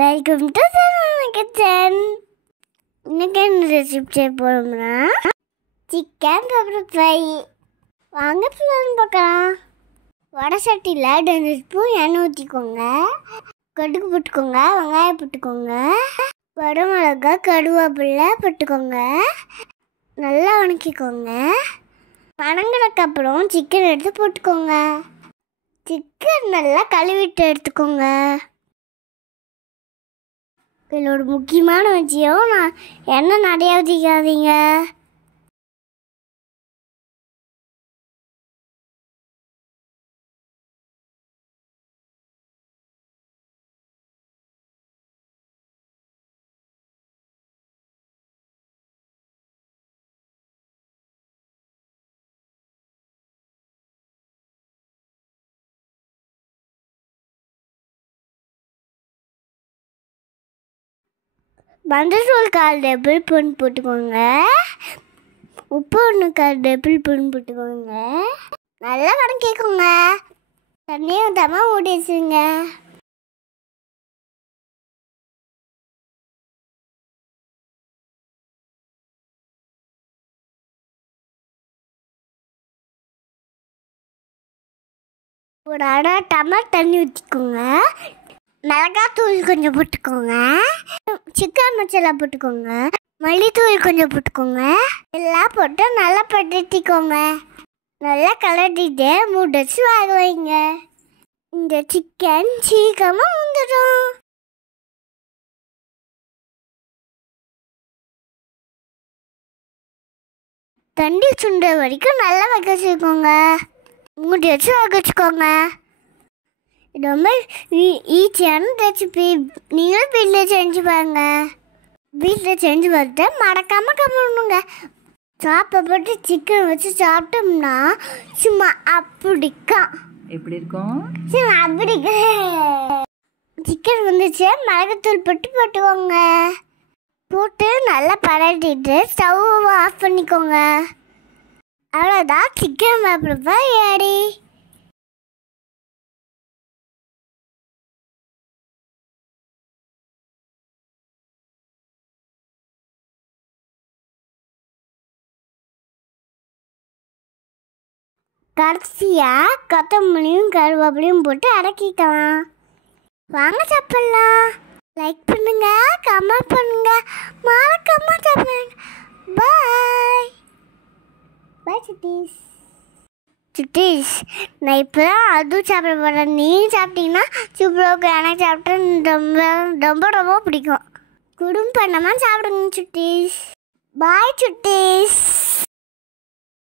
Welcome to kitchen. இன்னைக்கு என்ன recipe செய்ய போகிறோம்னா சிக்கன் பெப்பர் ஃப்ரை. வாங்க பிள்ளைன்னு பார்க்கலாம். வடை சட்டியில் 2 ஸ்பூன் எண்ணெய் ஊற்றிக்கோங்க. கடுகு போட்டுக்கோங்க, வெங்காயம் போட்டுக்கோங்க, வரமிளகா, கருவேப்பிலை போட்டுக்கோங்க. நல்லா வணக்கிக்கோங்க. வணங்கினதுக்கப்புறம் சிக்கன் எடுத்து போட்டுக்கோங்க. சிக்கன் நல்லா கழுவிட்டு எடுத்துக்கோங்க. இதில் ஒரு முக்கியமான விஷயம், எண்ணெய் நிறையா ஊற்றிக்காதீங்க. மஞ்சள் 1/4 டேபிள் ஸ்பூன் போட்டுக்கோங்க. உப்பு 1/4 டேபிள் ஸ்பூன் போட்டுக்கோங்க. நல்லா வதக்கிக்கோங்க. தண்ணி ஊற்றாமல் மூடி வச்சுங்க. ஒரு 1/2 டம்ளர் தண்ணி ஊற்றிக்கோங்க. மிளகாத்தூள் கொஞ்சம் போட்டுக்கோங்க. சிக்கன் மசாலா போட்டுக்கோங்க. மல்லித்தூள் கொஞ்சம் போட்டுக்கோங்க. எல்லாம் போட்டு நல்லா படுத்திக்கோங்க. நல்லா கலட்டிட்டு மூடி வச்சு வேக வைங்க. இந்த சிக்கன் சீக்கிரமாக வந்துடும். தண்ணி சுண்ட வரைக்கும் நல்லா வேக வச்சுக்கோங்க. மூடி வச்சு வேக வச்சுக்கோங்க. ரொம்ப ஈஸியான ரெசிபி. நீங்களும் வீட்டில் செஞ்சு பாருங்க. வீட்டில் செஞ்சு பார்த்து மறக்காமல் கம்மணுங்க. சாப்பிட்டு சிக்கன் வச்சு சாப்பிட்டோம்னா சும்மா அப்படிக்கும். எப்படி இருக்கும்? சும்மா அப்படிக்கும். சிக்கன் வந்துச்சு, மிளகுத்தூள் போட்டுக்கோங்க. போட்டு நல்லா பரட்டிட்டு ஸ்டவ் ஆஃப் பண்ணிக்கோங்க. அவ்வளோதான், சிக்கன் பெப்பர் ஃப்ரை ரெடி. கடைசியாக கொத்தமல்லியும் கருவேப்பிலையும் போட்டு அடக்கிக்கலாம். வாங்க சாப்பிடலாம். லைக் பண்ணுங்க, கமெண்ட் பண்ணுங்க, மறக்காம சாப்பிடுங்க. பாய் பாய் சுட்டீஸ். சுட்டீஸ், நான் இப்போ தான் அதுவும் சாப்பிட போகிறேன். நீ சாப்பிட்டீங்கன்னா சூப்பராக. எனக்கு சாப்பிட்டா ரொம்ப ரொம்ப ரொம்ப பிடிக்கும். குடும்பமாக சாப்பிடுங்க சுட்டீஸ். பாய் சுட்டீஸ்.